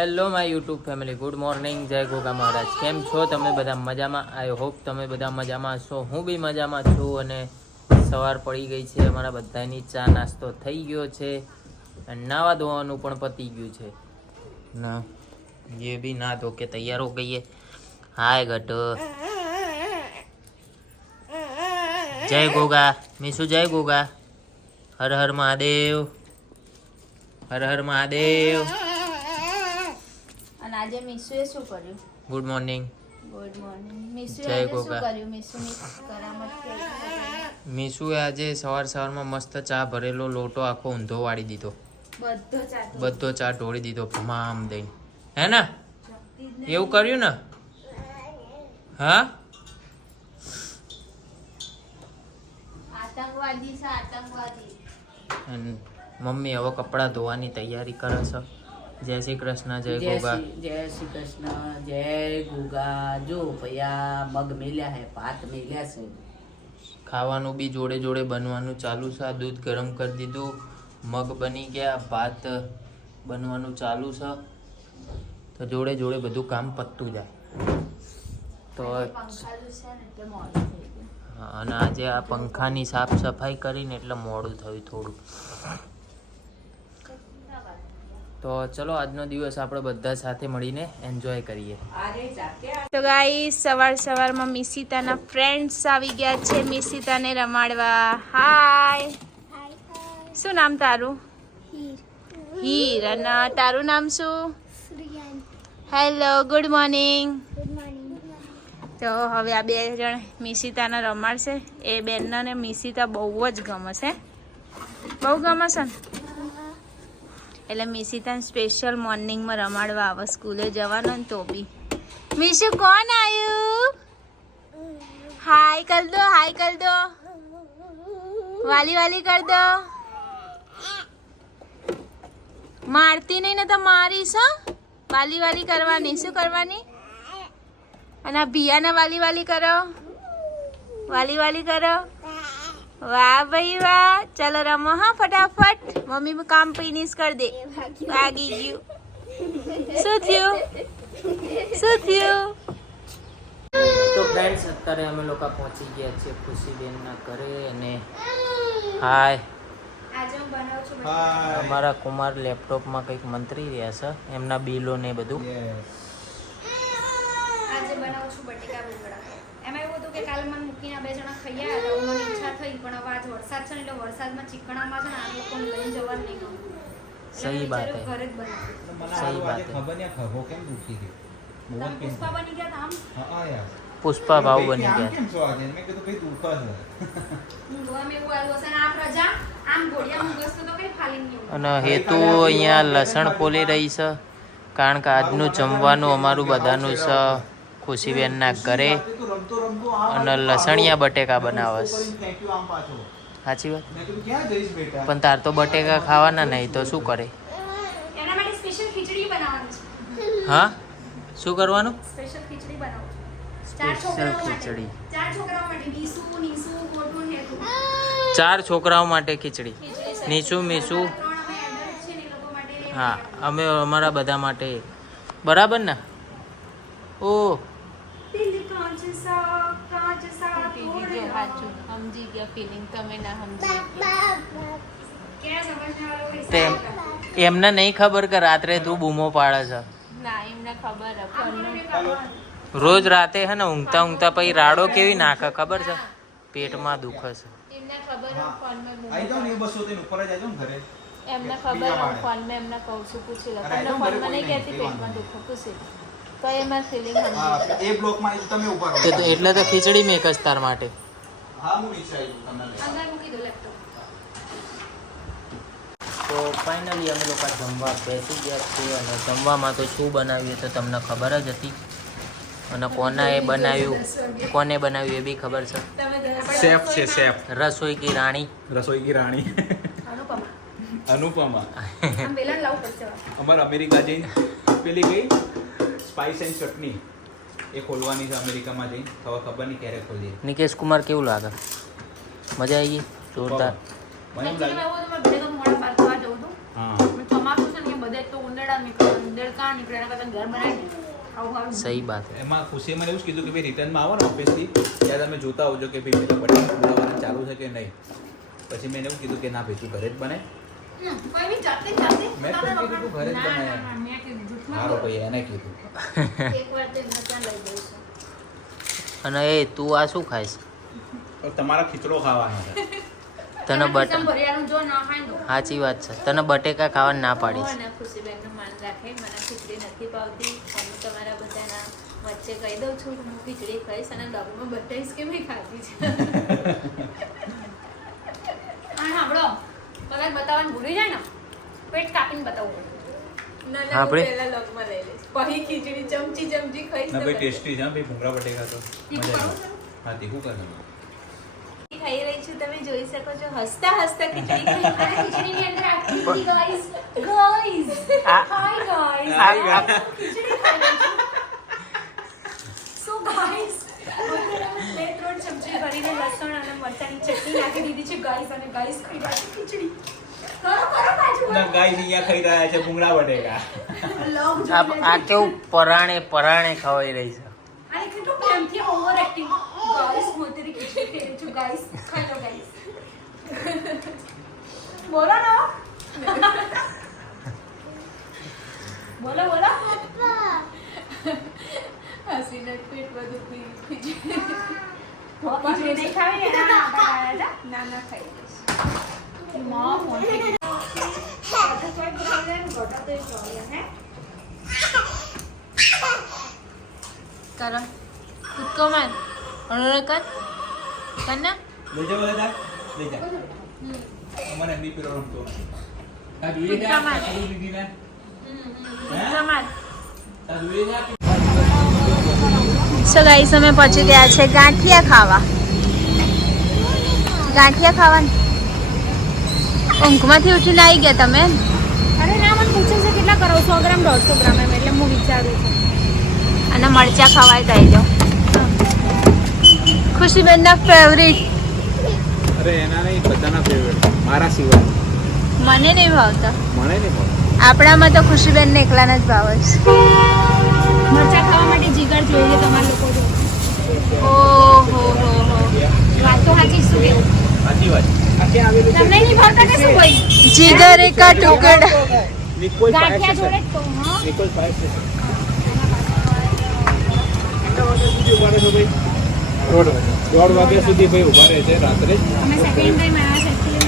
Hello my YouTube family good morning જય ગોગા મહારાજ કેમ છો? તમે બધા મજામાં? આઈ હોપ તમે બધા મજામાં છો હું બી મજામાં છું અને સવાર પડી ગઈ છે. અમારા બધાની ચા નાસ્તો થઈ ગયો છે અને નાવા ધોવાનું પણ પતી ગયું છે. ના, એ બી ના ધો કે તૈયાર હો ગઈએ. હાય ઘટ જય ગોગા. મીસુ જય ગોગા? હર હર મહાદેવ. હર હર મહાદેવ. આજે મિસુએ શું કર્યું? ગુડ મોર્નિંગ ગુડ મોર્નિંગ મિસુએ જય આજે શું ગોગા. કર્યું? મીસુની કરામત મીશુએ આજે સવાર સવારમાં મસ્ત ચા ભરેલો લોટો આખો ઊંધો વાળી દીધો. બધો ચા બધો ચા ઢોળી દીધો ભમામ દઈને હે ને? એવું કર્યું ને? હા? આતંકવાદી છે આતંકવાદી. મમ્મી હવે કપડાં ધોવાની તૈયારી કરે છે. જય શ્રી કૃષ્ણ જય ગોગા. જય શ્રી કૃષ્ણ જય ગુગા. જો ભૈયા મગ મેલ્યા હે ભાત મેલ્યા છે. ખાવાનું બી જોડે જોડે બનવાનું ચાલુ છે. આ દૂધ ગરમ કરી દીધું. મગ બની ગયા ભાત બનવાનું ચાલુ છે. તો જોડે જોડે બધું કામ પતતું જાય. તો અને આજે આ પંખાની સાફ સફાઈ કરીને એટલે મોડું થયું થોડું. તો ચલો આજનો દિવસ આપણે બધા સાથે મળીને એન્જોય કરીએ. તો ગાઈ સવાર સવારમાં મિસિતાના ફ્રેન્ડ્સ આવી ગયા છે. મિસિતાને રમાડવા. હાય શું નામ તારું? હીર. અને તારું નામ શું? હેલો ગુડ મોર્નિંગ તો હવે આ બે જણ મિસિતાને રમાડશે. એ બેનને મિસિતા બહુ જ ગમે છે. બહુ ગમે છે ને? એટલે મિસિતાને સ્પેશિયલ મોર્નિંગમાં રમાડવા આવે, સ્કૂલે જવાનું ને તો બી. મિશુ કોણ આવ્યું હાય કર દો હાય કર દો. વાલી વાલી કર દો. મારતી નહીં ને તો મારીશ વાલી વાલી કરવાની, શું કરવાની? અને આ ભિયાને વાલી વાલી કરો. વાલી વાલી કરો. વાહ ભાઈ વાહ. ચાલો રમો હા ફટાફટ. મમ્મી કામ ફિનિશ કરી દે. વાગી ગયું. શું થયું? શું થયું? તો ફ્રેન્ડ્સ અત્યારે અમે લોકો પહોંચી ગયા છીએ ખુશીબેનના ઘરે અને હાય અમારા કુમાર લેપટોપમાં કંઈક મંત્રી રહ્યા છે એમના બિલો ને બધું. આજે બનાવું છું બટેકા ભૂંગળા કે કાલે મને મૂકીને બે જણા ખાઈ આવ્યા હતા. મને ઈચ્છા થઈ પણ હવે આજ વરસાદ છે ને એટલે વરસાદમાં ચીકણામાં છે ને આ લોકોને લઈને જવા નહીં ગમતું. સહી વાત બાત હે. ઘરે જ બનાવું. સહી વાત હે. ખબર નહીં ખભો કેમ દુખી ગયો. પુષ્પા બની ગયા હતા આમ? હા હા યાર. પુષ્પા ભાવ બની ગયા. કેમ છો આજે? મેં કીધું કઈ દુખા છે હું જોવામાં એવું આવ્યો છે ને આ પ્રજા આમ ગોળિયા મુગસ તો કઈ ફાલી નહીં અને હેતુ અહીંયા લસણ પોલી રહી છે કારણ કે આજનું જમવાનું અમારું બધાનું છે ખુશીબેનના ઘરે. તું અને લસણિયા બટેકા બનાવે છે કરીને ફેંક્યું આમ પાછો સાચી વાત? પણ તાર તો બટેકા ખાવાના નહીં તો શું કરે? હા? શું કરવાનું? સ્પેશિયલ ખીચડી બનાવું. ચાર છોકરાઓ માટે. ખીચડી. ચાર છોકરાઓ માટે નીસુ નીસુ મોટું હેતુ. ચાર છોકરાઓ માટે ખીચડી. ખીચડી સાથે. નીચું મીસું? હા અમે અમારા બધા માટે. બરાબર ને? ઓ કાંચ સા સમજી ગયા ફિલિંગ તમે ના સમજી ક્યાં સમજને વાળો હોય તે એમને નહીં ખબર કે રાત્રે તું બૂમો પાડે છે ના એમને ખબર રોજ રાતે હે ને ઊંઘતા ઊંઘતા પછી રાડો કેવી નાખે ખબર છે પેટમાં દુખે છે એમને ખબર હે ફોનમાં આઈ જાઓ ને એ બસો તેને ઉપર જ આવી જાઓ ને ઘરે એમને ખબર બીજા હે એમને કહું છું પૂછી લો તમને એકદમ નહીં કહેતી પેટમાં. દુખો પૂછી. તો એમાં ફિલિંગ હા એ બ્લોકમાં તમે ઊભા રહો. તો એટલે તો ખીચડી મેં જ તાર માટે. હા હું નીચે તમને અંદર મૂકી દો લેપટોપ તો ફાઇનલી અમે લોકો જમવા બેસી ગયા છીએ અને જમવામાં તો શું બનાવ્યું તો તમને ખબર જ હતી. અને કોના એ બનાવ્યું? કોને બનાવ્યું એ બી ખબર છે. શેફ છે શેફ રસોઈ કી રાણી. રસોઈ કી રાણી. અનુપમા. અનુપમા. અમારે અમેરિકા જઈને પેલી ગઈ. સ્પાઇસ એન્ડ ચટણી એ ખોલવાની છે અમેરિકામાં જઈને. હવે ખબર નહીં ક્યારે ખોલીએ. નિકેશ કુમાર કેવું લાગે? મજા આવી ગઈ? જોરદાર. મને લાગે એવું સારું. સહી બાત એમાં ખુશી મને એવું કીધું કે ભાઈ રિટર્નમાં આવો ને ઓફિસથી. ત્યારે તમે જોતા આવજો કે ભાઈ પેલા બટન બોલાવવાનું ચાલુ છે કે નહીં. પછી મેં એવું કીધું કે ના ભાઈ તું ઘરે જ બનાય. અને એ તું આ શું ખાઈશ? તમારા ખીચડો ખાવાનો છે. તને બટ. સાચી વાત છે. તને બટેકા ખાવા ના પાડીશ. ભગવાન આ ખુશીબેનનું માન રાખે. મને ખીચડી નથી ભાવતી. તમારા બધાના વચ્ચે કહી દઉં છું હું ખીચડી ખાઈશ અને ડબમાં બતાવીશ કે મેં ખાધી છે. સાંભળો. કદાચ બતાવવાનું ભૂલી જાય ને? પેટ કાપીને બતાવવું ના હા, ના હું આપણે- પહેલા લગમાં લઈ લઈશ. પછી ખીચડી ચમચી ચમચી ખાઈશ ના ભાઈ ટેસ્ટી છે ભાઈ ભૂંગળા બટેકા તો. મજા હા તીખું કરે ખાઈ રહી છું તમે જોઈ શકો છો. હસતા હસતા ખીચડી ખાઈ. અંદર આખી ખાઈ. So, guys, અત્યારે અમે બે ત્રણ ચમચી ભરીને લસણ અને મરચાંની દીધી છે ગાઈસ અને ગાઈસ ખાઈ રહ્યા છે ખીચડી કરો કરો આ કેવું પરાણે પરાણે ખવાઈ રહી છે. બોલો બોલો બોલો. હસીને પેટ બધું પી ખીચડી નહીં ખાવી ને ના ના ના ખાઈ માં ફોન થઈ ગયો ગોટા તો એક પ્રોબ્લેમ ગોટા તો એક પ્રોબ્લેમ હે. કરો કૂદકો માર. અરે કર. કર ના. લઈ જાઓ બધા લઈ જા મને એમની પીરો સો ગાઈસ અમે પહોંચી ગયા છે ગાંઠિયા ખાવા. ગાંઠિયા ખાવાની ઊંઘમાંથી ઉઠીને આવી ગયા તમે? અરે ના મને પૂછે છે કેટલા કરો? સો ગ્રામ દોઢસો ગ્રામ એમ એટલે હું વિચારું છું. અને મરચા ખવાય જાય આવી ખુશીબેન ખુશીબેનના ફેવરિટ અરે એના નહીં બધાના ફેવરિટ મારા સિવાય. મને નહીં ભાવતા. મને નહીં ભાવતા. આપણામાં તો ખુશીબેન ને એકલાના જ ભાવે છે. મરચા ખાવા માટે જીગર જોઈએ તમારા લોકો જો ઓહો હો હો. વાત તો સાચી શું કેવું સાચી વાત આ ક્યાં આવેલું છે તમને નહીં ભાવતા કે શું કોઈ? જીગર કા ટુકડા નિકોલ ગાંઠિયા જોડે સ્ટેશન હા. નિકોલ ફાયર સ્ટેશન દોઢ દોઢ વાગ્યા સુધી ભાઈ ઊભા રહે છે રાત્રે અમે સેકન્ડ ટાઈમ આવ્યા છે actually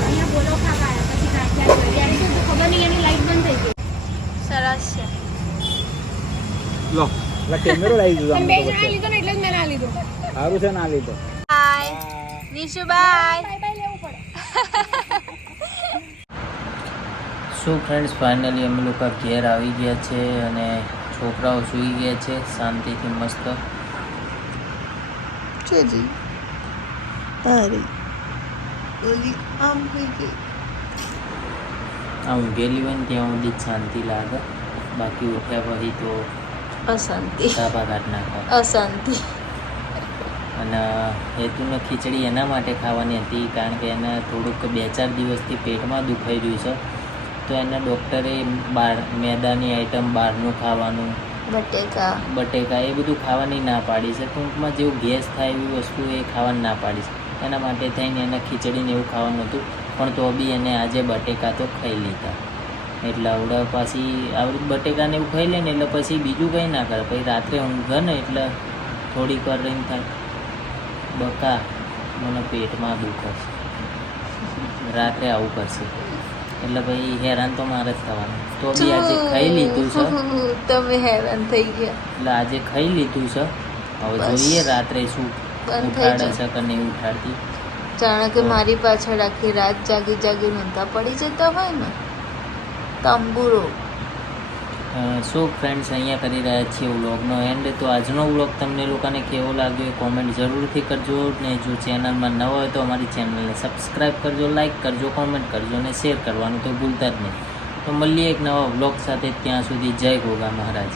અહીંયા બોલો ખાવા આવ્યા પછી ગાંઠિયા જોઈ આવી તો ખબર નહીં એની લાઈટ બંધ થઈ ગઈ સરસ છે લો. એટલે કેમેરો લઈ દીધો તમે બે જણા લીધો ને એટલે જ મેં ના લીધો. સારું છે ના લીધો. Bye Nishu bye bye bye લેવું પડે. શું ફ્રેન્ડ્સ ફાઇનલી અમે લોકો ઘેર આવી ગયા છે અને છોકરાઓ સૂઈ ગયા છે. શાંતિથી મસ્ત. જોજી અરે ઓલી આમ થઈ ગઈ. આ ઊંઘેલી હોય ને ત્યાં સુધી શાંતિ લાગે. બાકી ઉઠ્યા પછી તો અશાંતિ. તાપા કાઢ નાખે અશાંતિ. અને હેતુને ખીચડી એના માટે ખાવાની હતી કારણ કે એને થોડુંક બે ચાર દિવસથી પેટમાં દુખાઈ રહ્યું છે. તો એને ડૉક્ટરે બહાર મેદાની આઈટમ બહારનું ખાવાનું બટેકા. બટેકા એ બધું ખાવાની ના પાડી છે. ટૂંકમાં જેવું ગેસ થાય એવી વસ્તુ એ ખાવાની ના પાડી છે. એના માટે થઈને એને ખીચડીને એવું ખાવાનું હતું પણ તો બી એને આજે બટેકા તો ખાઈ લીધા. એટલે આવડે પાછી આવડે બટેકાને એવું ખાઈ લે ને એટલે પછી બીજું કંઈ ના કરે. પછી રાત્રે ઊંઘે ને એટલે થોડીક વાર રહીને થાય. બકા મને પેટમાં દુખે છે રાત્રે આવું કરશે. એટલે ભાઈ હેરાન તો મારે જ થવાનું. તો બી આજે ખાઈ લીધું છે. તમે હેરાન થઈ ગયા. એટલે આજે ખાઈ લીધું છે. હવે જોઈએ રાત્રે શું બંધ ઉઠાડે છે કે નહીં ઉઠાડતી. જાણે કે મારી પાછળ આખી રાત જાગી જાગી નતા પડી જતા હોય ને. તંબુરો. સો ફ્રેન્ડ્સ અહીંયા કરી રહ્યા છીએ વ્લોગનો એન્ડ તો આજનો વ્લોગ તમને લોકોને કેવો લાગ્યો એ કોમેન્ટ જરૂરથી કરજો ને જો ચેનલમાં નવા હોય તો અમારી ચેનલને સબસ્ક્રાઈબ કરજો લાઇક કરજો કોમેન્ટ કરજો અને શેર કરવાનું તો ભૂલતા જ નહીં. તો મળીએ એક નવા વ્લોગ સાથે ત્યાં સુધી જય ગોગા મહારાજ.